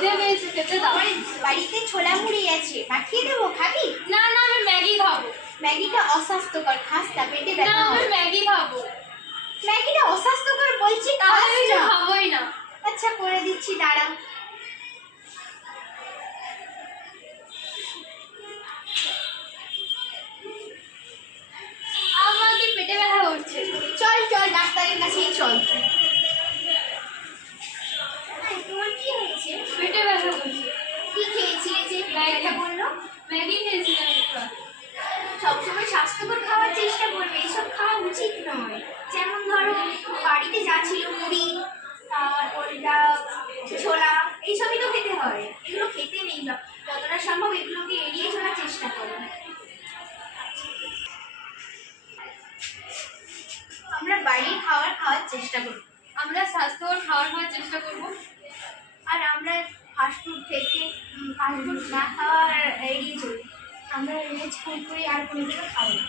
খিদে পেয়েছে, খেতে দাও। বাড়িতে ছোলা মুড়ি আছে, পাঠিয়ে দেবো, খাবি? না না, আমি ম্যাগি খাবো। ম্যাগিটা অস্বাস্থ্যকর, খাস না, পেটে না, ব্যথা আমি হবে। ম্যাগি খাবো। ম্যাগিটা অস্বাস্থ্যকর বলছি, খাস তাহলে আমি না। খাবোই না। আচ্ছা করে দিচ্ছি, দাঁড়া। আমার কি পেটে ব্যথা করছে? চল চল, ডাক্তারের কাছেই চল। তোমার কি হয়েছে? পেটে ব্যথা করছে। কি খেয়েছিলে যে ব্যথা বললো? ম্যাগি খেয়েছিলাম একটু। সবসময় স্বাস্থ্যকর খাওয়ার চেষ্টা করবে, এসব খাওয়া উচিত নয়। যেমন ধরো বাড়িতে যা ছিল, মুড়ি, তারপর যা ছোলা, এইসবই তো খেতে হয়। এগুলো খেতে নেই না, যতটা সম্ভব এগুলোকে এড়িয়ে চলার চেষ্টা করো। আমরা বাড়ির খাওয়ার চেষ্টা করব, আমরা স্বাস্থ্যকর খাওয়ার চেষ্টা করব। আর আমরা ফাস্টফুড থেকে ফাস্টফুড না খাওয়ার এড়িয়ে চলি। আমরা লেজ কুরকুরি আর কোনো কিছু খাবো না।